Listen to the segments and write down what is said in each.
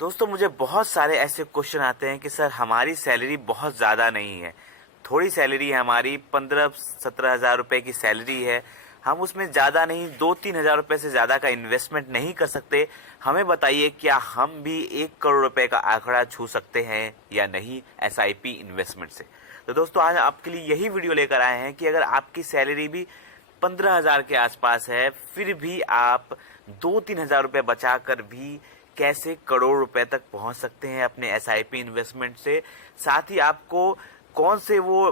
दोस्तों मुझे बहुत सारे ऐसे क्वेश्चन आते हैं कि सर हमारी सैलरी बहुत ज़्यादा नहीं है, थोड़ी सैलरी है हमारी 15-17 हज़ार रुपये की सैलरी है, हम उसमें ज़्यादा नहीं 2-3 हज़ार रुपये से ज़्यादा का इन्वेस्टमेंट नहीं कर सकते। हमें बताइए क्या हम भी 1 करोड़ रुपए का आंकड़ा छू सकते हैं या नहीं एसआईपी इन्वेस्टमेंट से। तो दोस्तों आज आपके लिए यही वीडियो लेकर आए हैं कि अगर आपकी सैलरी भी 15 हज़ार के आसपास है, फिर भी आप 2-3 हज़ार रुपये बचा कर भी कैसे करोड़ रुपए तक पहुंच सकते हैं अपने एसआईपी इन्वेस्टमेंट से। साथ ही आपको कौन से वो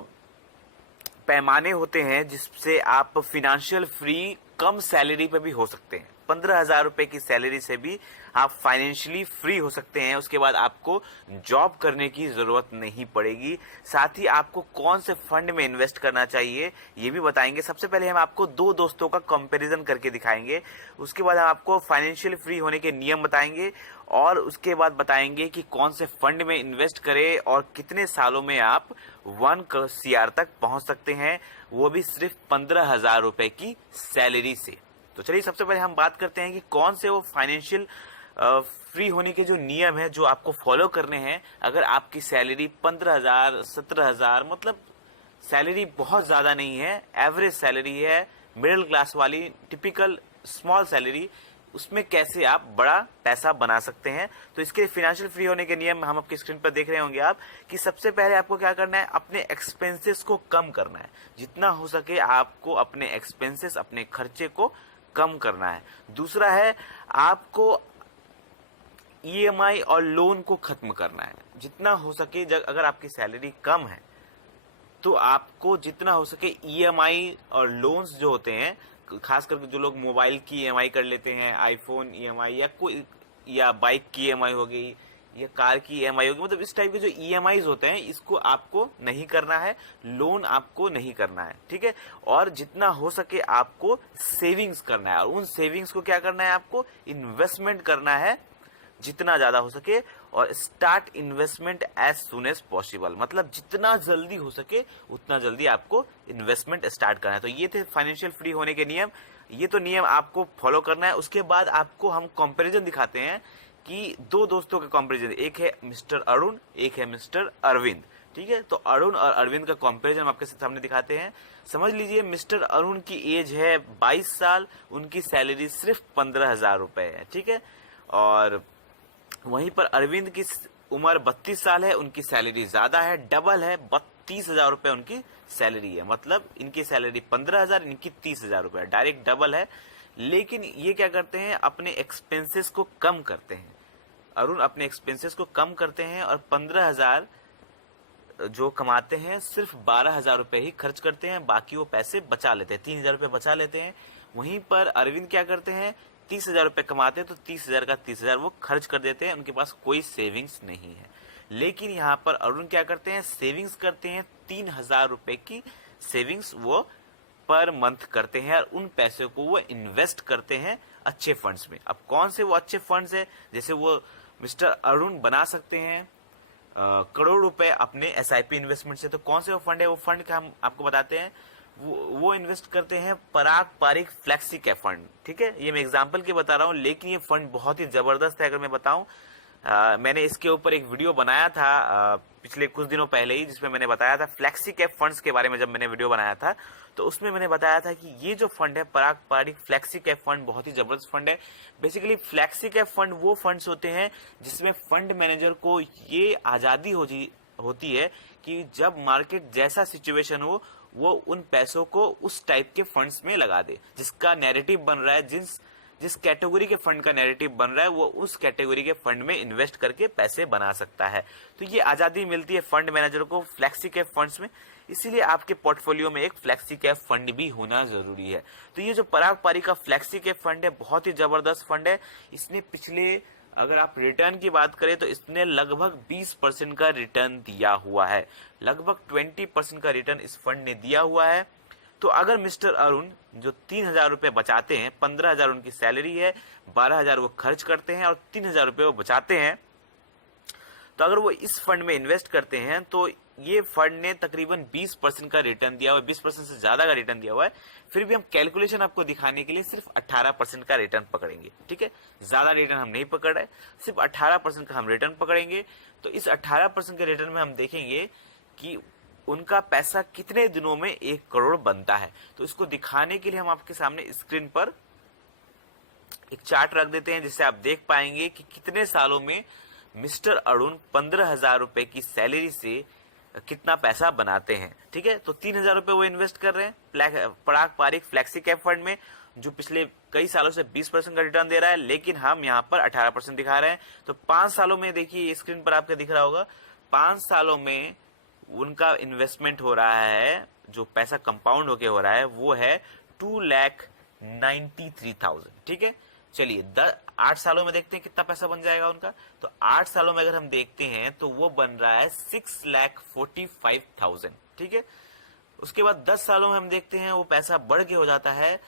पैमाने होते हैं जिससे आप फिनेंशियल फ्री कम सैलरी पे भी हो सकते हैं। 15 हज़ार रुपए की सैलरी से भी आप फाइनेंशियली फ्री हो सकते हैं। उसके बाद आपको जॉब करने की जरूरत नहीं पड़ेगी। साथ ही आपको कौन से फंड में इन्वेस्ट करना चाहिए ये भी बताएंगे। सबसे पहले हम आपको दो दोस्तों का कंपैरिजन करके दिखाएंगे। उसके बाद हम आपको फाइनेंशियल फ्री होने के नियम बताएंगे और उसके बाद बताएंगे कि कौन से फंड में इन्वेस्ट करें और कितने सालों में आप 1 CR तक पहुंच सकते हैं, वो भी सिर्फ 15 हज़ार रुपए की सैलरी से। तो चलिए सबसे पहले हम बात करते हैं कि कौन से वो फाइनेंशियल फ्री होने के जो नियम है जो आपको फॉलो करने हैं। अगर आपकी सैलरी 15 हज़ार 17 हज़ार मतलब सैलरी बहुत ज्यादा नहीं है, एवरेज सैलरी है, मिडिल क्लास वाली टिपिकल स्मॉल सैलरी, उसमें कैसे आप बड़ा पैसा बना सकते हैं। तो इसके फाइनेंशियल फ्री होने के नियम हम आपकी स्क्रीन पर देख रहे होंगे आप कि सबसे पहले आपको क्या करना है, अपने एक्सपेंसेस को कम करना है। जितना हो सके आपको अपने एक्सपेंसेस, अपने खर्चे को कम करना है। दूसरा है आपको ईएमआई और लोन को खत्म करना है। जितना हो सके अगर आपकी सैलरी कम है तो आपको जितना हो सके ईएमआई और लोन्स जो होते हैं, खास करके जो लोग मोबाइल की ईएमआई कर लेते हैं, आईफोन ईएमआई या कोई या बाइक की ईएमआई हो गई या कार की ईएमआई होगी, मतलब इस टाइप के जो ईएमआईज होते हैं इसको आपको नहीं करना है, लोन आपको नहीं करना है, ठीक है। और जितना हो सके आपको सेविंग्स करना है और उन सेविंग्स को क्या करना है, आपको इन्वेस्टमेंट करना है जितना ज्यादा हो सके। और start investment as soon as possible, मतलब जितना जल्दी हो सके उतना जल्दी आपको इन्वेस्टमेंट स्टार्ट करना है। तो ये थे फाइनेंशियल फ्री होने के नियम। ये तो नियम आपको फॉलो करना है। उसके बाद आपको हम कंपैरिजन दिखाते हैं कि दो दोस्तों का कंपैरिजन, एक है मिस्टर अरुण, एक है मिस्टर अरविंद, ठीक है। तो अरुण और अरविंद का कंपैरिजन हम आपके सामने दिखाते हैं। समझ लीजिए मिस्टर अरुण की एज है 22 साल, उनकी सैलरी सिर्फ 15 हज़ार रुपए है, ठीक है। और वहीं पर अरविंद की उम्र 32 साल है, उनकी सैलरी ज्यादा है, डबल है, 32 हज़ार रुपए उनकी सैलरी है। मतलब इनकी सैलरी 15 हज़ार, इनकी 30 हज़ार रुपए, डायरेक्ट डबल है। लेकिन ये क्या करते हैं, अपने एक्सपेंसेस को कम करते हैं। अरुण अपने एक्सपेंसेस को कम करते हैं और 15 हज़ार जो कमाते हैं सिर्फ 12 हज़ार रुपए ही खर्च करते हैं, बाकी वो पैसे बचा लेते हैं, 3 हज़ार रुपए बचा लेते हैं। वहीं पर अरविंद क्या करते हैं, 30 हज़ार रुपए कमाते हैं तो 30 हज़ार का 30 हज़ार वो खर्च कर देते हैं, उनके पास कोई सेविंग्स नहीं है। लेकिन यहाँ पर अरुण क्या करते हैं, सेविंग्स करते हैं, 3 हज़ार रुपए की सेविंग्स वो पर मंथ करते हैं और उन पैसे को वो इन्वेस्ट करते हैं अच्छे फंड्स में। अब कौन से वो अच्छे फंड्स है, जैसे वो मिस्टर अरुण बना सकते हैं करोड़ रुपए अपने एसआईपी इन्वेस्टमेंट से। तो कौन से वो फंड है, वो फंड का हम आपको बताते हैं। वो इन्वेस्ट करते हैं पराग पारिक फ्लेक्सी कैप फंड, ठीक है। ये मैं एग्जांपल के बता रहा हूँ, लेकिन ये फंड बहुत ही जबरदस्त है। अगर मैं बताऊं, मैंने इसके ऊपर एक वीडियो बनाया था पिछले कुछ दिनों पहले ही, जिसमें मैंने बताया था फ्लेक्सी कैप फंड्स के बारे में। जब मैंने वीडियो बनाया था तो उसमें मैंने बताया था कि ये जो फंड है पराग पारिक फ्लेक्सी कैप फंड बहुत ही जबरदस्त फंड है। बेसिकली फ्लेक्सी कैप फंड वो फंड्स होते हैं जिसमें फंड मैनेजर को ये आजादी होती है कि जब मार्केट जैसा सिचुएशन हो वो उन पैसों को उस टाइप के फंड्स में लगा दे जिसका नैरेटिव बन रहा है, जिस कैटेगरी के फंड का नैरेटिव बन रहा है वो उस कैटेगरी के फंड में इन्वेस्ट करके पैसे बना सकता है। तो ये आजादी मिलती है फंड मैनेजर को फ्लेक्सी कैप फंड्स में, इसीलिए आपके पोर्टफोलियो में एक फ्लेक्सी कैप फंड भी होना जरूरी है। तो ये जो पराग पारिक का फ्लेक्सी कैप फंड है बहुत ही जबरदस्त फंड है। इसने पिछले, अगर आप रिटर्न की बात करें तो इसने लगभग 20% का रिटर्न दिया हुआ है, लगभग 20% का रिटर्न इस फंड ने दिया हुआ है। तो अगर मिस्टर अरुण जो 3 हज़ार रुपए बचाते हैं, 15 हज़ार उनकी सैलरी है, 12 हज़ार वो खर्च करते हैं और 3 हज़ार रुपए वो बचाते हैं, तो अगर वो इस फंड में इन्वेस्ट करते हैं तो ये फंड ने तकरीबन 20% का रिटर्न दिया हुआ है, 20% से ज्यादा का रिटर्न दिया हुआ है, फिर भी हम कैलकुलेशन आपको दिखाने के लिए सिर्फ 18% का रिटर्न पकड़ेंगे। ठीक है, ज्यादा रिटर्न हम नहीं पकड़ रहे, सिर्फ 18% का हम रिटर्न पकड़ेंगे। तो इस 18% के रिटर्न में हम देखेंगे कि उनका पैसा कितने दिनों में 1 करोड़ बनता है। तो इसको दिखाने के लिए हम आपके सामने स्क्रीन पर एक चार्ट रख देते हैं, जिससे आप देख पाएंगे कि कितने सालों में मिस्टर अरुण 15,000 रुपए की सैलरी से कितना पैसा बनाते हैं। ठीक है, तो 3,000 रुपए वो इन्वेस्ट कर रहे हैं पराग पारिक फ्लेक्सी कैप फंड में, जो पिछले कई सालों से 20% का रिटर्न दे रहा है, लेकिन हम यहाँ पर 18% दिखा रहे हैं। तो 5 सालों में देखिए स्क्रीन पर आपको दिख रहा होगा, 5 सालों में उनका इन्वेस्टमेंट हो रहा है, जो पैसा कंपाउंड होके हो रहा है वो है 2,93,000। ठीक है, चलिए 8 सालों में देखते हैं कितना पैसा बन जाएगा उनका। तो 8 सालों में अगर हम देखते हैं तो वो बन रहा है 6,45,000। ठीक है, उसके बाद 10 सालों में हम देखते हैं वो पैसा बढ़ के हो जाता है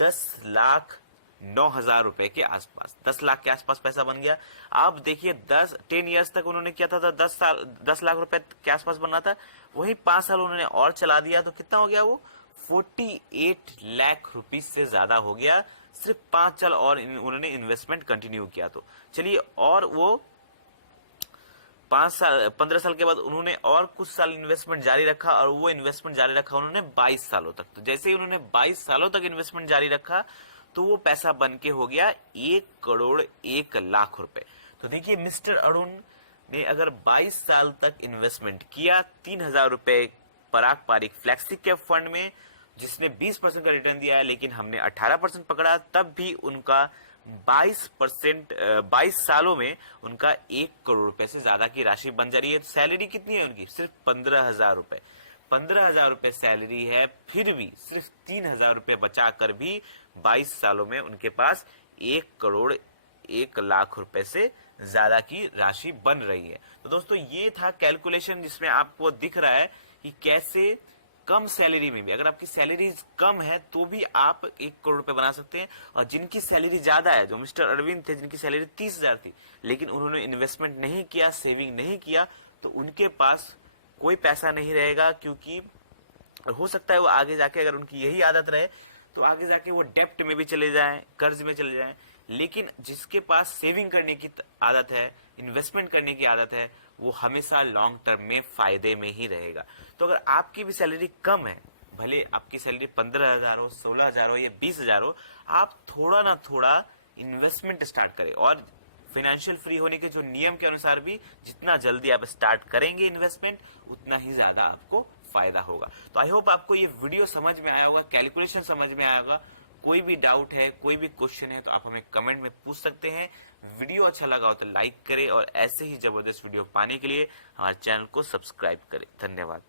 10,09,000 रुपए के आसपास, 10 लाख के आसपास पैसा बन गया। आप देखिए 10 ईयर्स तक उन्होंने किया था 10 लाख रुपए के आसपास बनना था, वही 5 साल उन्होंने और चला दिया तो कितना हो गया वो 48 लाख रुपीज से ज्यादा हो गया, सिर्फ 5 साल और उन्होंने इन्वेस्टमेंट कंटिन्यू किया। तो चलिए, और वो 15 साल के बाद उन्होंने और कुछ साल इन्वेस्टमेंट जारी रखा, और वो इन्वेस्टमेंट जारी रखा उन्होंने 22 सालों तक। तो जैसे ही उन्होंने 22 सालों तक इन्वेस्टमेंट जारी रखा तो वो पैसा बन के हो गया 1 करोड़ 1 लाख रुपए। तो देखिए मिस्टर अरुण ने अगर 22 साल तक इन्वेस्टमेंट किया 3,000 रुपए पराग पारिक फ्लेक्सी कैप फंड में, जिसने 20% का रिटर्न दिया है, लेकिन हमने 18% पकड़ा, तब भी उनका 22 सालों में उनका 1 करोड़ रुपए से ज्यादा की राशि बन जा रही है। सैलरी कितनी है उनकी? सिर्फ 15,000 रुपए। 15,000 रुपए सैलरी है, फिर भी सिर्फ 3,000 रुपए बचा कर भी 22 सालों में उनके पास 1 करोड़ 1 लाख रुपए से ज्यादा की राशि बन रही है। तो दोस्तों ये था कैलकुलेशन, जिसमें आपको दिख रहा है कि कैसे कम सैलरी में भी, अगर आपकी सैलरी कम है तो भी आप 1 करोड़ रुपए बना सकते हैं। और जिनकी सैलरी ज्यादा है, जो मिस्टर अरविंद थे जिनकी सैलरी 30,000 थी, लेकिन उन्होंने इन्वेस्टमेंट नहीं किया, सेविंग नहीं किया, तो उनके पास कोई पैसा नहीं रहेगा, क्योंकि हो सकता है वो आगे जाके, अगर उनकी यही आदत रहे तो आगे जाके वो डेप्ट में भी चले जाएं, कर्ज में चले जाएं। लेकिन जिसके पास सेविंग करने की आदत है, इन्वेस्टमेंट करने की आदत है, वो हमेशा लॉन्ग टर्म में फायदे में ही रहेगा। तो अगर आपकी भी सैलरी कम है, भले आपकी सैलरी 15,000 हो, 16,000 हो या 20,000 हो, आप थोड़ा ना थोड़ा इन्वेस्टमेंट स्टार्ट करें। और फाइनेंशियल फ्री होने के जो नियम के अनुसार भी जितना जल्दी आप स्टार्ट करेंगे इन्वेस्टमेंट, उतना ही ज्यादा आपको फायदा होगा। तो आई होप आपको ये वीडियो समझ में आया होगा, कैलकुलेशन समझ में आया होगा। कोई भी डाउट है, कोई भी क्वेश्चन है, तो आप हमें कमेंट में पूछ सकते हैं। वीडियो अच्छा लगा हो तो लाइक करें, और ऐसे ही जबरदस्त वीडियो पाने के लिए हमारे चैनल को सब्सक्राइब करें। धन्यवाद।